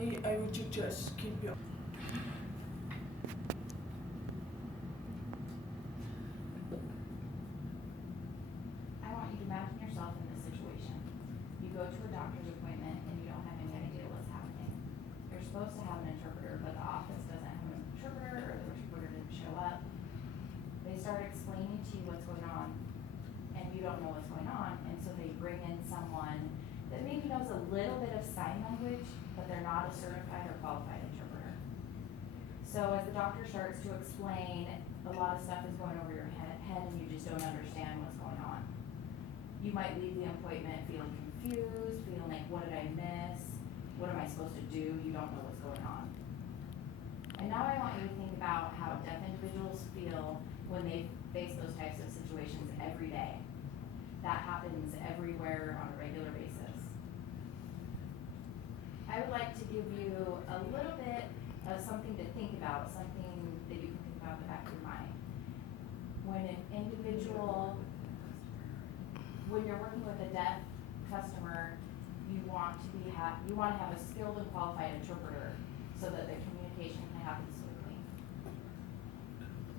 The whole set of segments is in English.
personally, I would suggest keep your. I want you to imagine yourself in this situation. You go to a doctor's appointment and you don't have any idea what's happening. You're supposed to have an interpreter, but the office doesn't have an interpreter, or the interpreter didn't show up. They start explaining to you what's going on, and you don't know what's going on, and so they bring in someone that maybe knows a little bit of sign language, but they're not a certified or qualified interpreter. So as the doctor starts to explain, a lot of stuff is going over your head and you just don't understand what's going on. You might leave the appointment feeling confused, feeling like, what did I miss? What am I supposed to do? You don't know what's going on. And now I want you to think about how deaf individuals feel when they face those types of situations every day. That happens everywhere on a regular basis. I would like to give you a little bit of something to think about, something that you can think about in the back of your mind. When an individual, when you're working with a deaf customer, you want to have a skilled and qualified interpreter so that the communication can happen smoothly.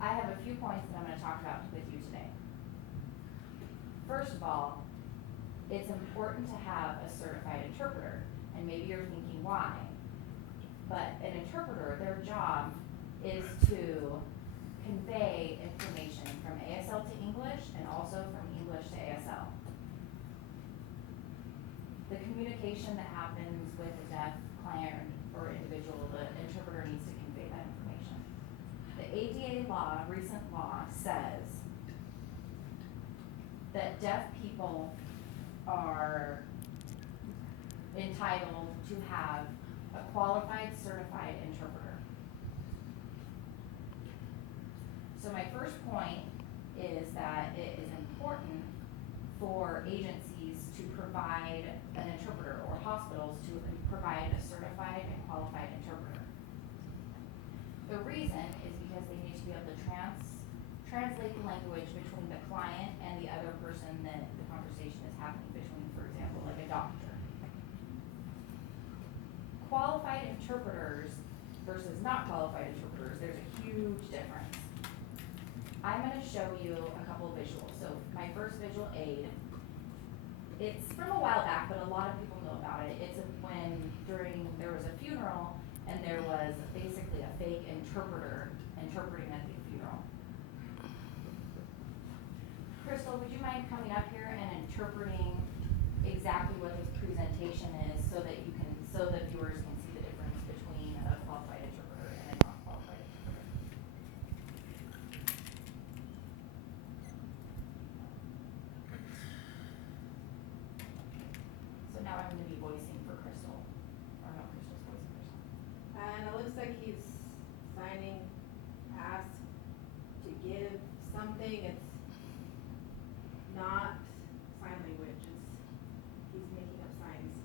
I have a few points that I'm going to talk about with you today. First of all, it's important to have a certified interpreter, and maybe you're thinking why. But an interpreter, their job is to convey information from ASL to English and also from English to ASL. The communication that happens with a deaf client or individual, the interpreter needs to convey that information. The ADA law, recent law, says that deaf people are entitled to have a qualified certified interpreter. So my first point is that it is important for agencies to provide an interpreter, or hospitals to provide a certified and qualified interpreter. The reason is because they need to be able to translate the language between the client and the other person that the conversation is happening between, for example, like a doctor. Qualified interpreters versus not qualified interpreters, there's a huge difference. I'm going to show you a couple of visuals. So my first visual aid, it's from a while back, but a lot of people know about it. It's when there was a funeral and there was basically a fake interpreter interpreting at the funeral. Crystal, would you mind coming up here and interpreting exactly what this presentation is so that viewers can see the difference between a qualified interpreter and a non-qualified interpreter? So now I'm going to be voicing for Crystal, or no, Crystal's voicing for someone. And it looks like he's signing, ask to give something. It's not sign language. He's making up signs.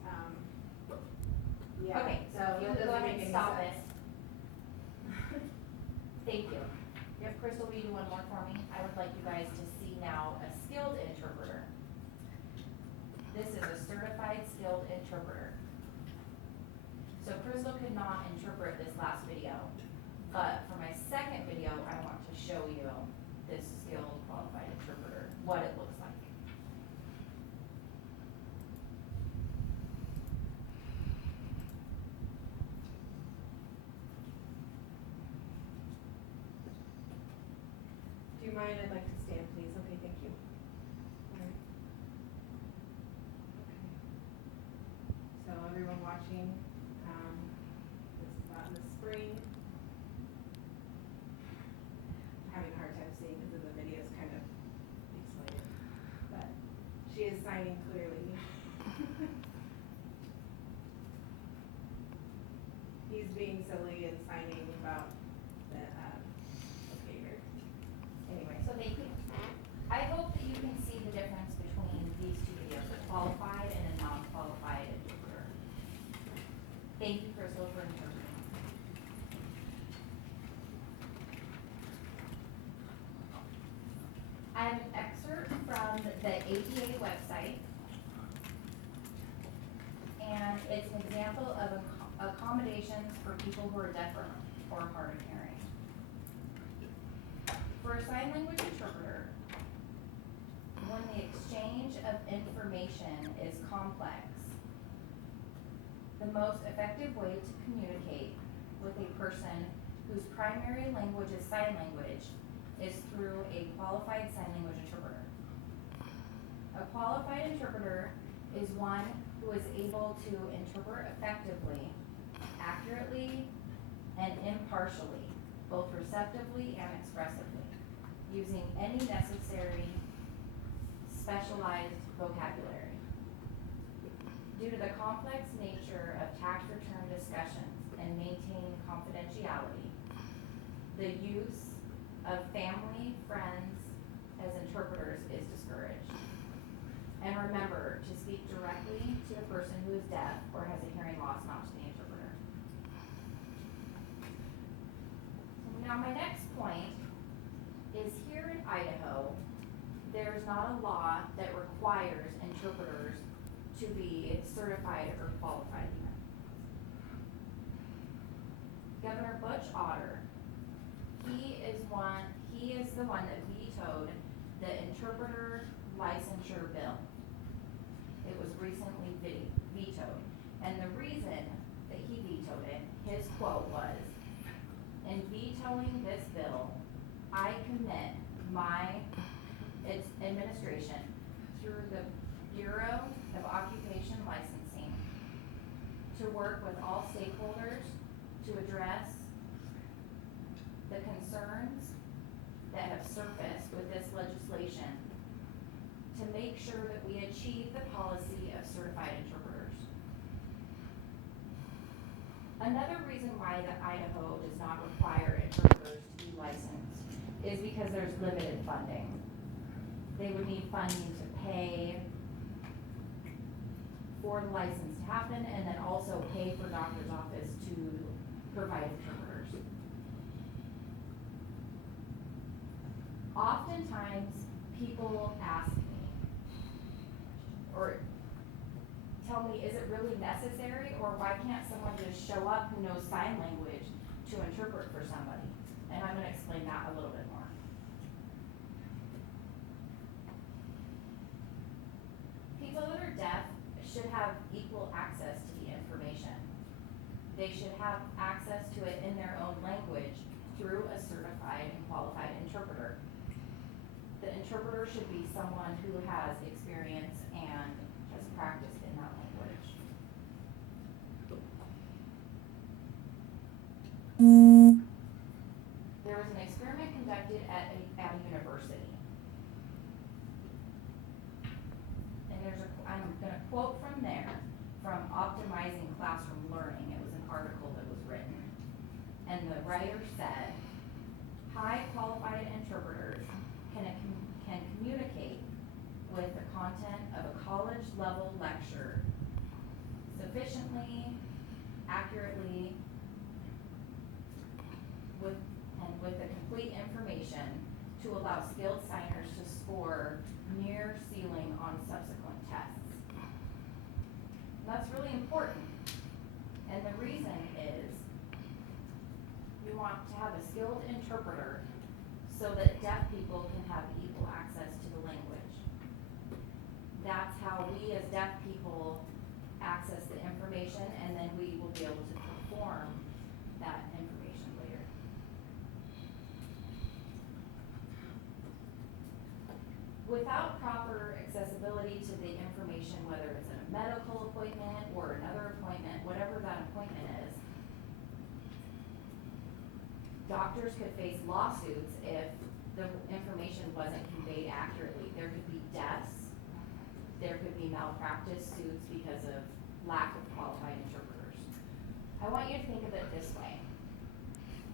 Yeah. Okay, so that you would go doesn't ahead make and any stop sense. it. Thank you. Yep, Crystal, will you do one more for me? I would like you guys to see now a skilled interpreter. This is a certified skilled interpreter. So Crystal could not interpret this last video, but for my second video, I want to show you this skilled qualified interpreter, what it looks like. Do you mind? I'd like to stand, please. Okay, thank you. All right. Okay. So everyone watching, this is about in the spring. I'm having a hard time seeing because the video is kind of pixelated, but she is signing clearly. He's being silly and signing about the, okay, here. Anyway. So thank you. I hope that you can see the difference between these two videos, a qualified and a non-qualified interpreter. Thank you, Crystal, for interpreting. I have an excerpt from the ADA website, and it's an example of a accommodations for people who are deaf or hard of hearing. For a sign language interpreter, when the exchange of information is complex, the most effective way to communicate with a person whose primary language is sign language is through a qualified sign language interpreter. A qualified interpreter is one who is able to interpret effectively, accurately, and impartially, both receptively and expressively, using any necessary specialized vocabulary. Due to the complex nature of tax return discussions and maintaining confidentiality, the use of family, friends as interpreters is discouraged. And remember to speak directly to the person who is deaf or has a hearing loss, not to the interpreter. Now my next point is here in Idaho, there's not a law that requires interpreters to be certified or qualified even. Governor Butch Otter, he is the one that vetoed the interpreter licensure bill. It was recently vetoed. And the reason that he vetoed it, his quote was, "In vetoing this bill, I commit its administration through the Bureau of Occupation Licensing to work with all stakeholders to address the concerns that have surfaced with this legislation to make sure that we achieve the policy of certified interpreters." Another reason why that Idaho does not require interpreters to be licensed is because there's limited funding. They would need funding to pay for the license to happen and then also pay for doctor's office to provide interpreters. Oftentimes, people ask me, or tell me, is it really necessary, or why can't someone just show up who knows sign language to interpret for somebody? And I'm gonna explain that a little bit more. People that are deaf should have equal access to the information. They should have access to it in their own language through a certified and qualified interpreter. The interpreter should be someone who has experience and has practiced in that language. There was an experiment conducted at a university. And I'm gonna quote from there, from Optimizing Classroom Learning. It was an article that was written. And the writer said, high qualified interpreters can communicate with the content of a college level lecture sufficiently, accurately, with the complete information to allow skilled signers to score near ceiling on subsequent tests. And that's really important. And the reason is we want to have a skilled interpreter so that deaf people can have equal access to the language. That's how we as deaf people access the information, and then we will be able to perform that information later. Without proper accessibility to the information, whether it's in a medical appointment or another appointment, whatever that appointment is, doctors could face lawsuits if the information wasn't conveyed accurately. There could be deaths, there could be malpractice suits because of lack of qualified interpreters. I want you to think of it this way.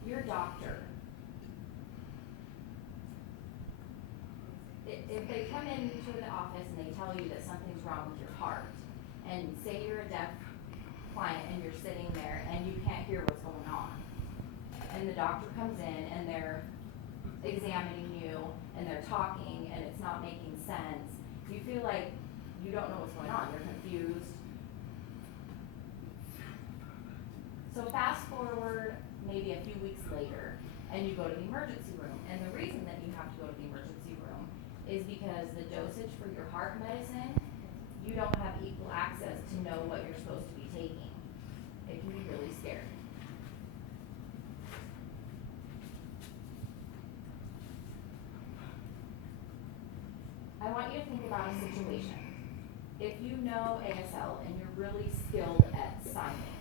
Your doctor, if they come into the office and they tell you that something's wrong with your heart, and say you're a deaf client and you're sitting there and you can't hear what's going on, and the doctor comes in and they're examining you and they're talking and it's not making sense, you feel like you don't know what's going on, you're confused. So fast forward maybe a few weeks later, and you go to the emergency room, and the reason that you have to go to the emergency room is because the dosage for your heart medicine, you don't have equal access to know what you're supposed to be taking. It can be really scary. I want you to think about a situation. If you know ASL and you're really skilled at signing,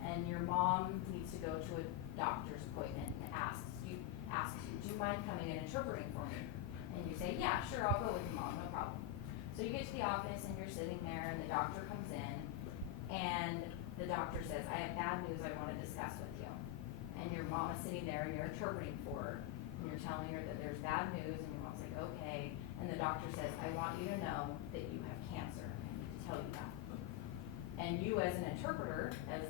and your mom needs to go to a doctor's appointment and asks you, do you mind coming and interpreting for me? And you say, yeah, sure, I'll go with you, Mom, no problem. So you get to the office and you're sitting there and the doctor comes in and the doctor says, I have bad news I want to discuss with you. And your mom is sitting there and you're interpreting for her and you're telling her that there's bad news and your mom's like, okay. And the doctor says, I want you to know that you have cancer. I need to tell you that. And you as an interpreter, as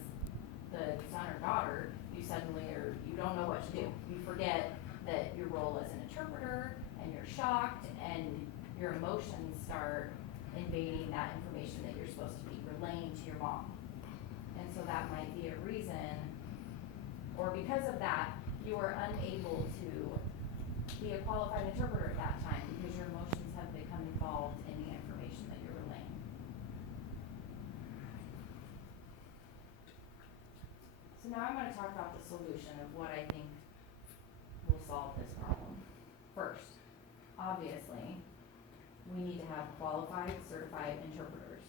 the son or daughter, you suddenly you don't know what to do. You forget that your role as an interpreter and you're shocked and your emotions start invading that information that you're supposed to be relaying to your mom. And so that might be a reason, or because of that, you are unable to be a qualified interpreter at that time because your emotions have become involved in the information that you're relaying. So now I'm going to talk about the solution of what I think will solve this problem. First, obviously, we need to have qualified, certified interpreters.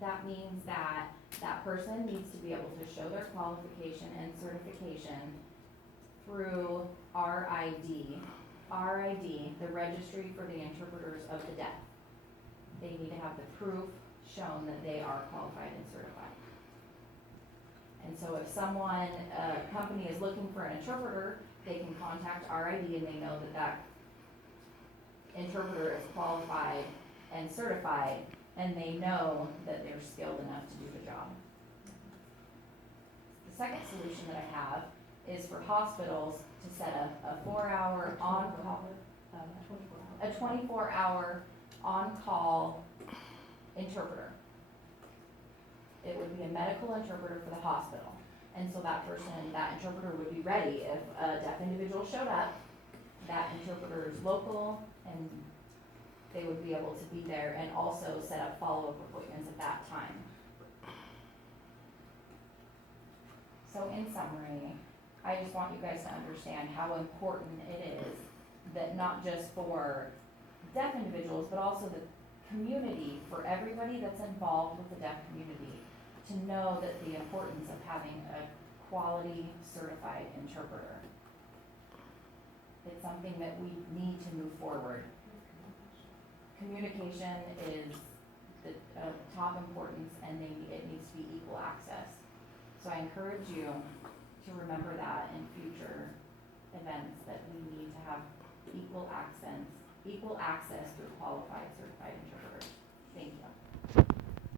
That means that that person needs to be able to show their qualification and certification through RID. RID, the Registry for the Interpreters of the Deaf. They need to have the proof shown that they are qualified and certified. And so if someone, a company is looking for an interpreter, they can contact RID and they know that that interpreter is qualified and certified, and they know that they're skilled enough to do the job. The second solution that I have is for hospitals to set up a 4-hour on-call, a 24-hour on-call interpreter. It would be a medical interpreter for the hospital. And so that person, that interpreter would be ready if a deaf individual showed up. That interpreter is local and they would be able to be there and also set up follow-up appointments at that time. So in summary, I just want you guys to understand how important it is that not just for deaf individuals, but also the community, for everybody that's involved with the deaf community, to know that the importance of having a quality certified interpreter. It's something that we need to move forward. Communication is of top importance and it needs to be equal access. So I encourage you to remember that in future events, that we need to have equal access through qualified certified interpreters.